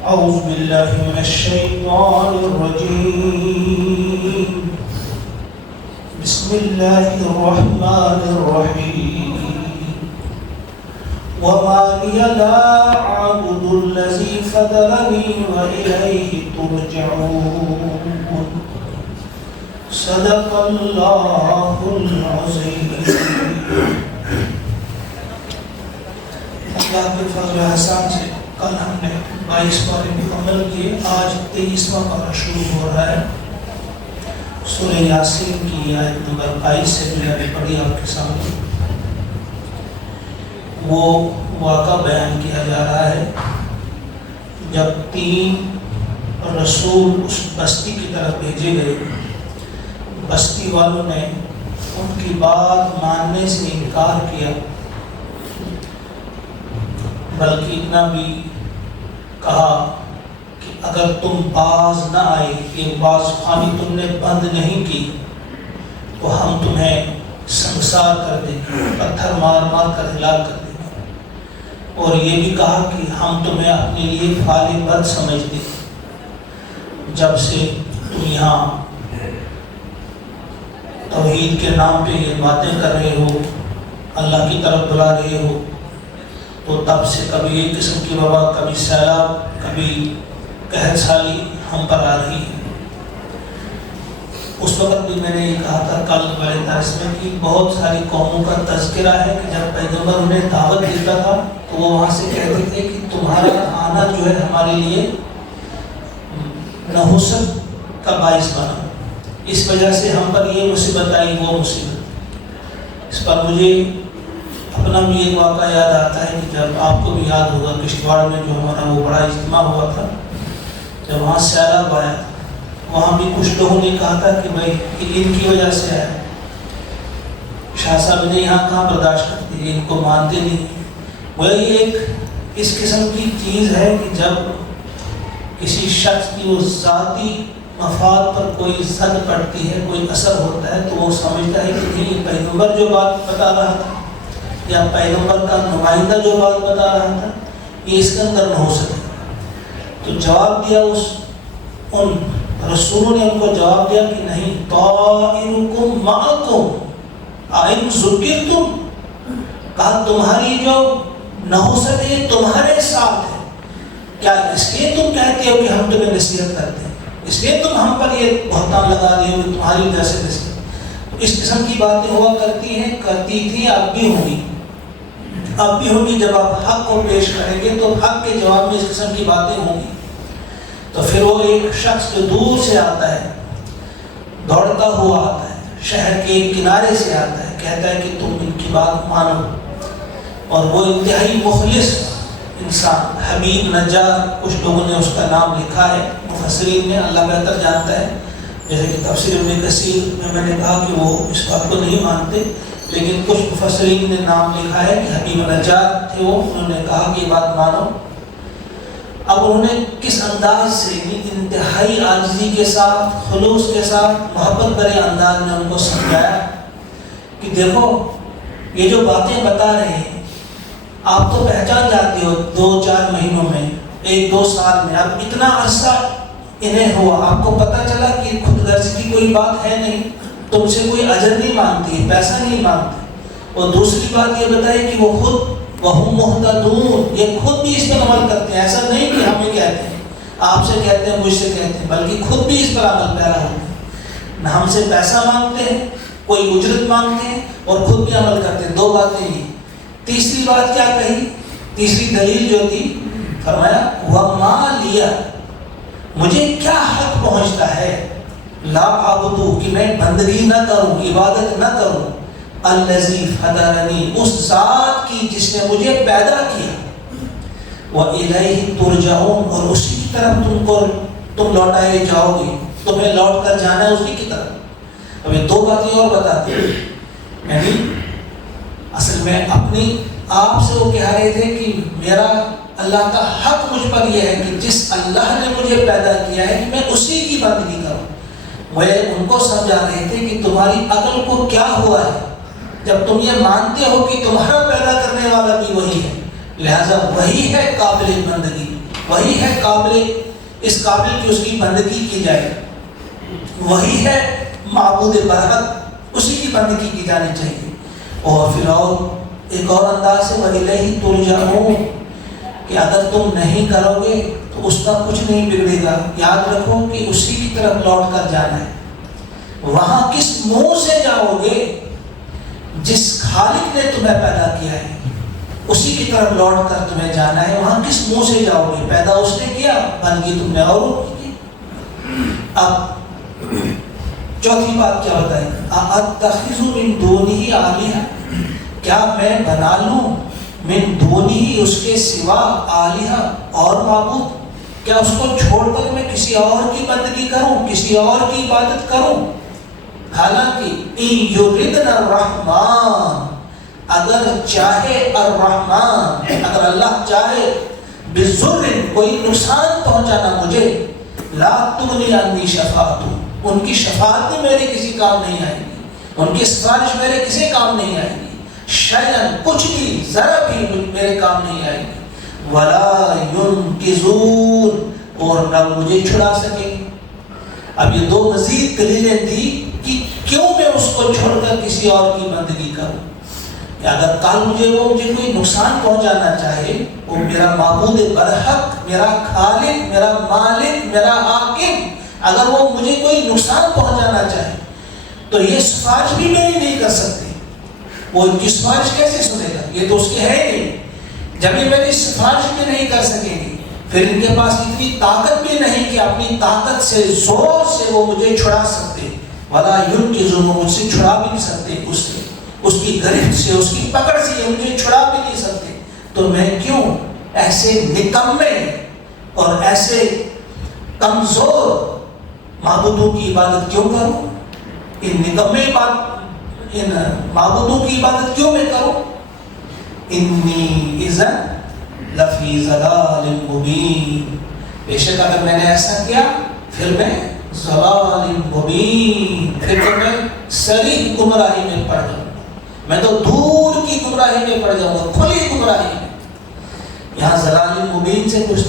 أعوذ بالله من الشيطان الرجيم. بسم الله الرحمن الرحيم. وما لي لا أعبد الذي فطرني وإليه ترجعون. صدق الله العظيم. اللہ کے فضل و احسان سے کل ہم نے 22 پارے مکمل کیے. آج 23واں پارہ شروع ہو رہا ہے. سورہ یاسین کی آیت نمبر 22 سے میں نے پڑھی آپ کے سامنے. وہ واقعہ بیان کیا جا رہا ہے جب 3 رسول اس بستی کی طرف بھیجے گئے. بستی والوں نے ان کی بات ماننے سے انکار کیا، بلکہ اتنا بھی کہا کہ اگر تم باز نہ آئے، یہ باز خانی تم نے بند نہیں کی، تو ہم تمہیں سنسار کر دیں گے، پتھر مار مار کر ہلاک کر دیں گے. اور یہ بھی کہا کہ ہم تمہیں اپنے لیے فعال بد سمجھتے ہیں. جب سے تم یہاں توحید کے نام پہ یہ باتیں کر رہے ہو، اللہ کی طرف بلا رہے ہو، تو تب سے کبھی ایک قسم کی وبا، کبھی سیلاب، کبھی قحط سالی ہم پر آ رہی ہے. اس وقت بھی میں نے یہ کہا تھا کل والے درس میں کہ بہت ساری قوموں کا تذکرہ ہے کہ جب پیغمبر انہیں دعوت دیتا تھا تو وہ وہاں سے کہتے تھے کہ تمہارا آنا جو ہے ہمارے لیے نحوست کا باعث بنا، اس وجہ سے ہم پر یہ مصیبت آئی، وہ مصیبت. اس پر مجھے اپنا بھی ایک واقعہ یاد آتا ہے کہ جب آپ کو بھی یاد ہوگا کشتواڑ میں جو ہمارا وہ بڑا اجتماع ہوا تھا، جب وہاں سیلاب آیا تھا، وہاں بھی کچھ لوگوں نے کہا تھا کہ بھائی ان کی وجہ سے آیا. شاہ صاحب نے یہاں کہاں برداشت کرتے، ان کو مانتے نہیں. وہی ایک اس قسم کی چیز ہے کہ جب کسی شخص کی وہ ذاتی مفاد پر کوئی زد پڑتی ہے، کوئی اثر ہوتا ہے، تو وہ سمجھتا ہے کہ نہیں، پیغمبر جو بات بتا رہا تھا یا پیغمبر کا نمائندہ جو بات بتا رہا تھا، یہ اس کے اندر نہ ہو سکے. تو جواب دیا ان رسولوں نے ان کو جواب دیا کہ نہیں، طائرکم معکم ان ذکرتم، کہا تمہاری جو نحوست ہے تمہارے ساتھ ہے. کیا اس لیے تم کہتے ہو کہ ہم تمہیں نصیحت کرتے ہیں، اس لیے تم ہم پر یہ بہتان لگا رہے ہو کہ تمہاری وجہ سے نصیحت. اس قسم کی باتیں ہوا کرتی ہیں، کرتی تھی، اب بھی ہوگی. اب بھی ہوگی. جب آپ حق کو پیش کریں گے تو حق کے جواب میں اس قسم کی باتیں ہوں گی. تو پھر وہ ایک شخص جو دور سے آتا ہے، دوڑتا ہوا آتا ہے، شہر کے کنارے سے آتا ہے، کہتا ہے کہ تم ان کی بات مانو. اور وہ انتہائی مخلص انسان حبیب نجار، کچھ لوگوں نے اس کا نام لکھا ہے، مفسرین نے، اللہ بہتر جانتا ہے. جیسے کہ تفسیر ابن کثیر میں نے کہا کہ وہ اس بات کو نہیں مانتے، لیکن کچھ مفسرین نے نام لکھا ہے کہ حبیب نجار تھے وہ. انہوں نے کہا کہ یہ بات مانو. اب انہوں نے کس انداز سے، انتہائی عاجزی کے ساتھ، خلوص کے ساتھ، محبت بھرے انداز میں ان کو سمجھایا کہ دیکھو یہ جو باتیں بتا رہے ہیں آپ تو پہچان جاتے ہو 2-4 مہینوں میں، 1-2 سال میں، اب اتنا عرصہ انہیں ہوا، آپ کو پتہ چلا کہ خود غرضی کی کوئی بات ہے نہیں، تم سے کوئی اجر نہیں مانگتی، پیسہ نہیں مانگتی. اور دوسری بات یہ بتائی کہ وہ خود وَهُمْ مُهْتَدُونَ، یہ خود بھی اس پر عمل کرتے ہیں. ایسا نہیں کہ ہمیں کہتے ہیں، آپ سے کہتے ہیں، مجھ سے کہتے ہیں، بلکہ خود بھی اس پر عمل پیرا ہوتے ہیں. نہ ہم سے پیسہ مانگتے ہیں، کوئی اجرت مانگتے ہیں، اور خود بھی عمل کرتے ہیں. 2 باتیں یہ. تیسری بات کیا کہی، تیسری دلیل جو تھی، فرمایا وَمَا لِيَ، مجھے کیا حق پہنچتا ہے، لا عبدو، کہ میں بندگی نہ کروں، عبادت نہ کروں، الذی فطرنی، اس ذات کی جس نے مجھے پیدا کیا، وَإِلَيْهِ تُرْجَعُونَ، اور اسی کی طرف تم لوٹائے جاؤ گے، تمہیں لوٹ کر جانا ہے اسی کی طرف. اب یہ 2 باتیں اور بتاتے ہیں. یعنی اصل میں اپنی آپ سے وہ کہہ رہے تھے کہ میرا اللہ کا حق مجھ پر یہ ہے کہ جس اللہ نے مجھے پیدا کیا ہے کہ میں اسی کی بندگی کروں. وہ ان کو سمجھا رہے تھے کہ تمہاری عقل کو کیا ہوا ہے جب تم یہ مانتے ہو کہ تمہارا پیدا کرنے والا بھی وہی ہے، لہذا وہی ہے قابل بندگی، وہی ہے اس قابل کی اس کی بندگی کی جائے، وہی ہے معبود برحق، اسی کی بندگی کی جانی چاہیے۔ اور پھر ایک اور انداز سے وَإِلَيْهِ تُرْجَعُونَ کہ اگر تم نہیں کرو گے تو اس کا کچھ نہیں بگڑے گا، یاد رکھو کہ اسی کی طرف لوٹ کر جانا ہے۔ وہاں کس منہ سے جاؤ گے؟ جس خالق نے تمہیں پیدا کیا ہے اسی کی طرف لوٹ کر تمہیں جانا ہے۔ وہاں کس منہ سے جاؤ گے؟ پیدا اس نے کیا، بندگی تم نے اور کی۔ اب چوتھی بات کیا بتائیں؟ أَأَتَّخِذُ مِن دُونِهِ آلِهَةً، کیا میں بنا لوں من دونہی اس کے سوا آلہہ اور معبود، کیا اس کو چھوڑ کر میں کسی اور کی بندگی کروں، کسی اور کی عبادت کروں؟ حالانکہ ان یردن الرحمن، اگر چاہے الرحمن، اگر اللہ چاہے بضر کوئی نقصان پہنچانا مجھے، لا تغنی عنی شفاعتہ، ان کی شفاعت بھی میرے کسی کام نہیں آئے گی، ان کی سفارش میرے کسی کام نہیں آئے گی، شیئن کچھ بھی ذرا بھی میرے کام نہیں آئے گی، ولا ینقذون، اور نہ مجھے چھڑا سکے۔ اب یہ دو مزید دلیلیں دی کہ کیوں میں اس کو چھوڑ کر کسی اور کی بندگی کروں، کہ اگر کل مجھے کوئی نقصان پہنچانا چاہے، وہ میرا معبود برحق، میرا خالق، میرا مالک، میرا حاکم، اگر وہ مجھے کوئی نقصان پہنچانا چاہے تو یہ سفارش بھی میری نہیں کر سکتے۔ وہ ان کی سفارش کیسے سنے گا؟ یہ تو اس کی ہے نہیں۔ جب یہ میری سفارش بھی نہیں کر سکیں گے، پھر ان کے پاس اتنی طاقت بھی نہیں کہ اپنی طاقت سے زور سے وہ مجھے چھڑا سکتے، ولا ینقذون، مجھ سے چھڑا بھی نہیں سکتے، اس کی گرفت سے، اس کی پکڑ سے یہ مجھے چھڑا بھی نہیں سکتے۔ تو میں کیوں ایسے نکمے اور ایسے کمزور معبودوں کی عبادت کیوں کروں؟ ان نکمے ان معبودوں کی عبادت کیوں میں کروں؟ انی اذا لفی ضلال مبین، بے شک اگر میں نے ایسا کیا پھر میں ضلال مبین، پھر تو میں صریح گمراہی میں پڑ جاؤں گا، میں تو دور کی گمراہی میں پڑ جاؤں گا، کھلی گمراہی میں۔ یہاں ضلال مبین سے کچھ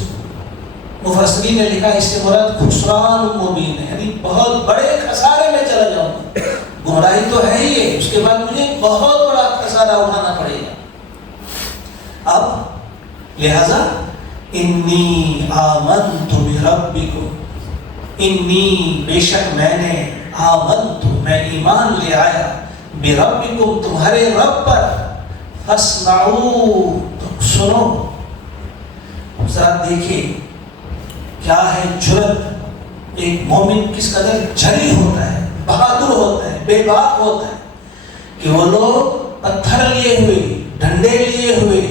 مفسرین نے لکھا اس سے مراد خسران مبین ہے، یعنی بہت بڑے خسارے میں چلا جاؤں گا۔ گمراہی تو ہے ہی ہے، اس کے بعد مجھے بہت بڑا خسارہ اٹھانا پڑے گا۔ اب لہذا انی آمنت بربکم، انی بے شک میں نے، آمنت میں ایمان لے آیا، بربکم تمہارے رب پر، فاسمعوا تو سنو۔ ذرا دیکھیں کیا ہے جرأت، ایک مومن کس قدر جری ہوتا ہے، بہادر ہوتا ہے، بے باک ہوتا ہے، کہ وہ لوگ پتھر لیے ہوئے، ڈنڈے لیے ہوئے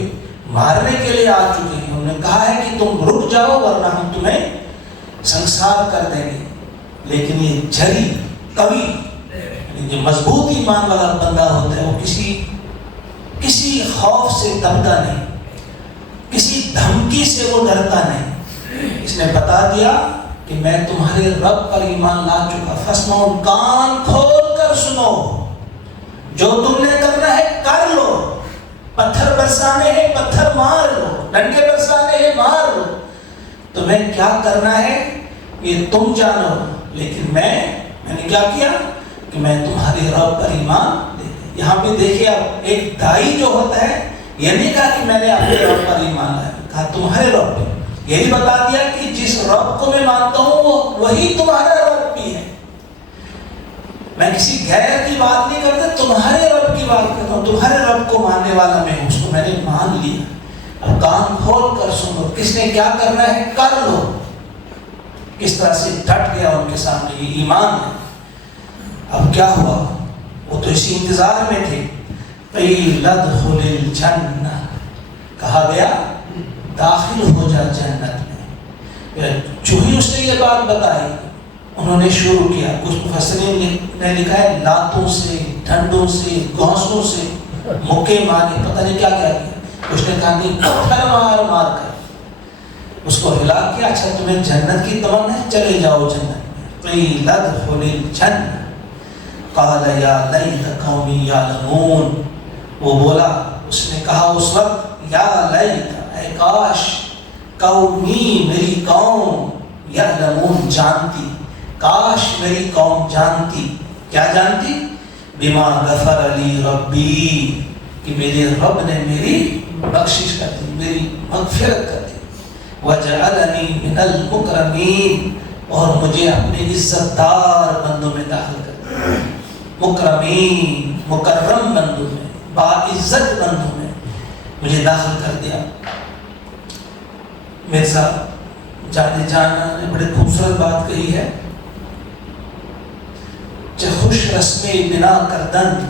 مارنے کے لیے آ چکے ہیں، انہوں نے کہا ہے کہ تم رک جاؤ ورنہ ہم تمہیں سنسار کر دیں گے، لیکن یہ جری قوی، یعنی جو مضبوط ایمان والا بندہ ہوتا ہے، وہ کسی خوف سے دبتا نہیں، کسی دھمکی سے وہ ڈرتا نہیں۔ اس نے بتا دیا کہ میں تمہارے رب پر ایمان لا چکا، فاسمعوا، کان کھول کر سنو، جو تم نے کرنا ہے کر لو، پتھر برسانے ہیں پتھر مار لو، ڈنڈے برسانے ہیں مار لو، تمہیں کیا کرنا ہے یہ تم جانو، لیکن میں نے کیا کیا کہ میں تمہارے رب پر ایمان لے لیا۔ یہاں پہ دیکھیے اب ایک دائی جو ہوتا ہے یہ نہیں کہا کہ میں نے اپنے رب پر ایمان لایا، کہا تمہارے رب پر، یہ بھی بتا دیا کہ جس رب کو میں مانتا ہوں وہی تمہارا رب بھی ہے، میں کسی غیر کی بات نہیں کرتا، تمہارے رب کی بات کرتا ہوں، تمہارے رب کو ماننے والا میں ہوں، اس کو میں نے مان لیا۔ اب کان کھول کر سنو، کس نے کیا کرنا ہے کر لو، کس طرح سے ڈٹ گیا ان کے سامنے، یہ ایمان ہے۔ اب کیا ہوا، وہ تو اسی انتظار میں تھے، قیل ادخل الجنہ، کہا گیا داخل ہو جا جنت میں۔ جو ہی اس نے یہ بات بتائی انہوں نے شروع کیا، کچھ مفسرین نے لکھا ہے لاتوں سے، ڈنڈوں سے، گھونسوں سے مکے مارے، پتہ نہیں کیا کیا کیا، اس نے کہا نہیں پتھر مار مار کر اس کو ہلا کیا، اچھا تمہیں جنت کی تمنا ہے چلے جاؤ جنت میں۔ قیل ادخل الجنہ قال یا لیت قومی یعلمون، وہ بولا، اس نے کہا اس وقت یا لیت، اے قومی میری قوم یعلمون جانتی، کاش میری قوم جانتی، کیا جانتی؟ بما غفر علی ربی، کہ میرے رب نے میری بخشش کر دی، میری مغفرت کر دی، وجعلنی من المکرمین، اور مجھے اپنے عزت دار بندوں میں داخل کر دیا، مکرمین مکرم بندوں میں، باعزت بندوں میں مجھے داخل کر دیا۔ میرے ساتھ جانے جانا نے بڑے خوبصورت بات کہی ہے، چہ خوش رسم بنا کردن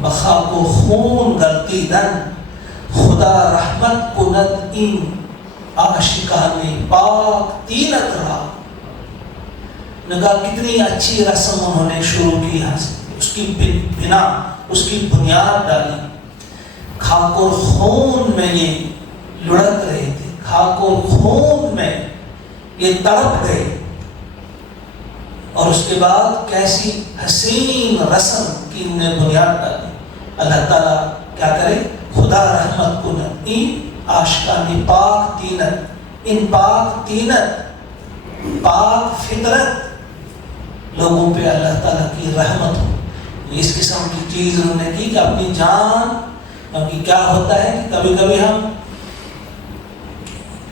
بخا کو خون گلتی دن، خدا رحمت کند این عاشقان پاک تینت رہا۔ نگاہ کتنی اچھی رسم انہوں نے شروع کی، یہاں سے اس کی بنا، اس کی بنیاد ڈالی۔ خاک اور خون میں یہ لڑک رہے تھے، خاک اور خون میں یہ تڑپ گئے، اور اس کے بعد کیسی حسین رسم کی انہوں نے بنیاد ڈالی۔ اللہ تعالیٰ کیا کرے؟ خدا رحمت کند این عاشقان پاک تینت، ان پاک تینت پاک فطرت لوگوں پہ اللہ تعالیٰ کی رحمت ہو۔ اس قسم کی چیز انہوں نے کی کہ اپنی جان، کیونکہ کیا ہوتا ہے کہ کبھی کبھی ہم،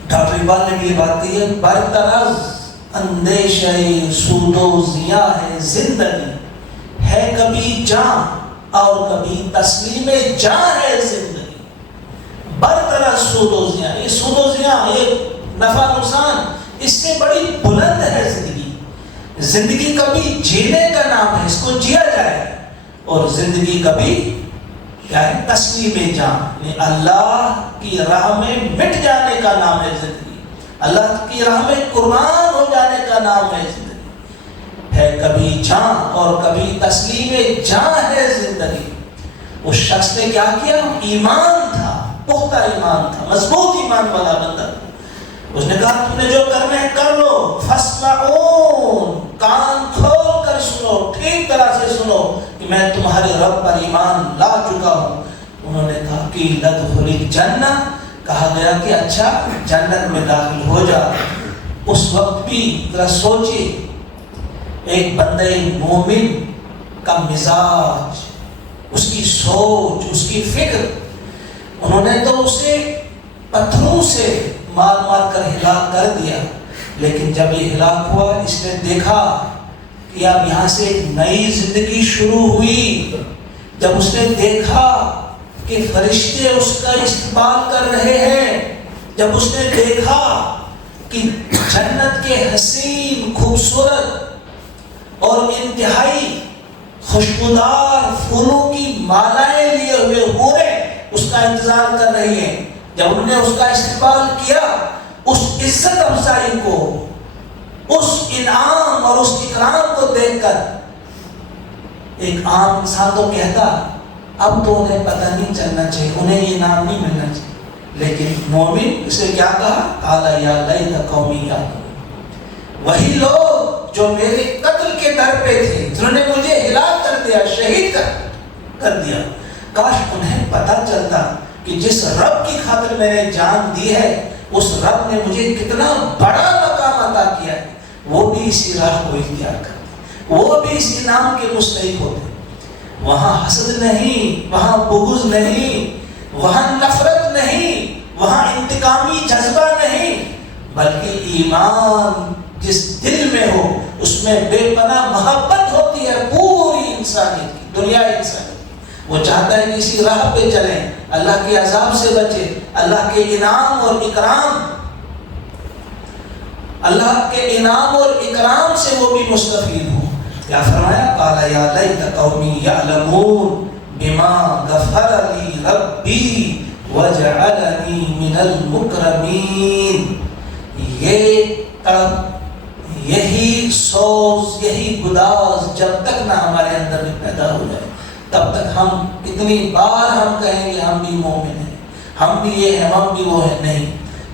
ڈاکٹر اقبال نے بھی یہ بات کہی ہے، برطرز اندیشہ سود و ضیاء ہے زندگی، ہے کبھی جان اور کبھی تسلیم جان ہے زندگی، برطرز سود و ضیاء، یہ سود و ضیاء، یہ نفع نقصان، اس سے بڑی بلند ہے زندگی۔ زندگی کبھی جینے کا نام ہے، اس کو جیا جائے، اور زندگی کبھی کیا ہے؟ تسلیم جان، یعنی اللہ کی راہ میں مٹ جانے کا نام ہے زندگی، اللہ کی راہ میں قربان ہو جانے کا نام ہے زندگی، ہے کبھی جان اور کبھی تسلیم جان ہے زندگی۔ اس شخص نے کیا کیا؟ ایمان تھا، پختہ ایمان تھا، مضبوط ایمان والا بندہ، اس نے کہا تم نے جو کرنا ہے کر لو، فاسمعون، کان کھول کر سنو، ٹھیک طرح سے سنو کہ میں تمہارے رب پر ایمان لا چکا ہوں۔ انہوں نے کہا کہ لدخل الجنہ، کہا گیا کہ اچھا جنت میں داخل ہو جا۔ اس وقت بھی ذرا سوچے ایک بندہ مومن کا مزاج، اس کی سوچ، اس کی فکر، انہوں نے تو اسے پتھروں سے مار مار کر ہلاک کر دیا، لیکن جب یہ ہلاک ہوا اس نے دیکھا کہ اب یہاں سے ایک نئی زندگی شروع ہوئی۔ جب اس نے دیکھا کہ فرشتے اس کا استقبال کر رہے ہیں، جب اس نے دیکھا کہ جنت کے حسین خوبصورت اور انتہائی خوشبودار پھولوں کی مالائیں لیے ہوئے حوریں اس کا انتظار کر رہی ہیں، جب انہوں نے اس کا استقبال کیا، اس عزت افزائی کو، اس انعام اور اس اکرام کو دیکھ کر ایک عام انسان تو کہتا اب تو انہیں پتہ نہیں چلنا چاہیے، انہیں یہ نام نہیں ملنا چاہیے، لیکن مومن اسے کیا کہا؟ قال یا لیت قومی یعلمون، وہی لوگ جو میرے قتل کے در پہ تھے، جنہوں نے مجھے ہلاک کر دیا، شہید کر دیا، کاش انہیں پتہ چلتا کہ جس رب کی خاطر میں نے جان دی ہے، اس رب نے مجھے کتنا بڑا مقام عطا کیا ہے، وہ بھی اسی راہ کو اختیار کرتے، وہ بھی اس انعام کے مستحق ہوتے۔ وہاں حسد نہیں، وہاں بغض نہیں، وہاں نفرت نہیں، وہاں انتقامی جذبہ نہیں، بلکہ ایمان جس دل میں ہو اس میں بے پناہ محبت ہوتی ہے پوری انسانیت کی، دنیا انسانیت کی۔ وہ چاہتا ہے کہ اسی راہ پہ چلیں، اللہ کے عذاب سے بچے، اللہ کے انعام اور اکرام، اللہ کے انعام اور اکرام سے وہ بھی مستفید ہوں۔ کیا فرمایا؟ قال یا لیت قومی یعلمون بما غفر لی ربی وجعلنی من المکرمین۔ یہ تڑپ، یہی سوز، یہی گداز جب تک نہ ہمارے اندر میں پیدا ہو جائے، تب تک ہم کتنی بار ہم کہیں گے ہم بھی مومن ہیں، ہم بھی یہ ہیں، ہم بھی وہ ہیں، نہیں۔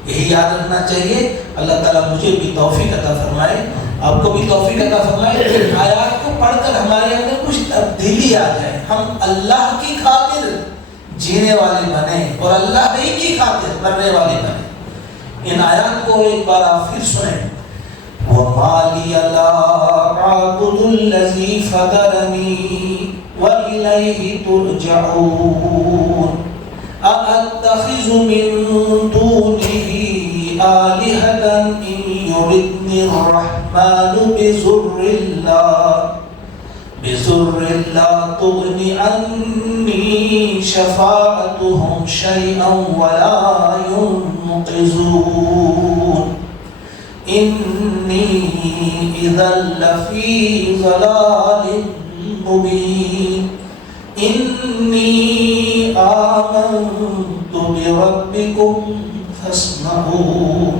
یہی یاد رکھنا چاہیے۔ اللہ تعالیٰ مجھے بھی توفیق عطا فرمائے، آپ کو بھی توفیق عطا فرمائے کہ آیات کو پڑھ کر ہمارے اندر کچھ تبدیلی آ جائے، ہم اللہ کی خاطر جینے والے بنے اور اللہ ہی کی خاطر مرنے والے بنے۔ ان آیات کو ایک بار آپ پھر سنیں. وَمَا لِيَ لَا أَعْبُدُ الَّذِي فَطَرَنِي وَإِلَيْهِ تُرْجَعُونَ أَأَتَّخِذُ مِن دُونِهِ آلِهَةً إِن يُرِدْنِ الرَّحْمَنُ بِضُرٍّ لَّا تُغْنِ عَنِّي شَفَاعَتُهُمْ شَيْئًا وَلَا يُنقِذُونَ إِنِّي إِذًا لَّفِي ضَلَالٍ مُّبِينٍ إِنِّي آمَنتُ بِرَبِّكُمْ فَاسْمَعُونِ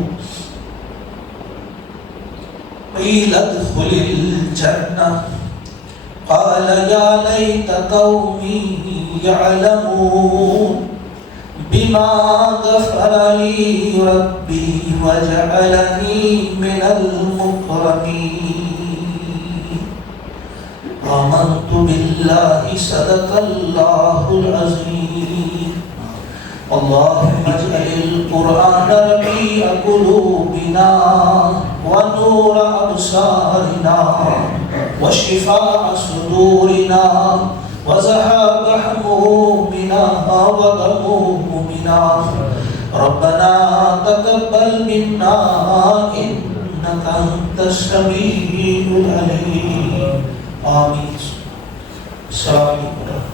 قِيلَ ادْخُلِ الْجَنَّةَ قَالَ يَا لَيْتَ قَوْمِي يَعْلَمُونَ بِمَا غَفَرَ لِي رَبِّي وَجَعَلَنِي مِنَ الْمُكْرَمِينَ آمَنْتُ بِاللَّهِ صَدَقَ اللَّهُ الْعَظِيمُ اللهم اجعل القرآن ربيع قلوبنا ونور أبصارنا وشفاء صدورنا وذهاب همومنا وغمومنا ربنا تقبل منا إنك أنت السميع العليم آمين. السلام علیکم.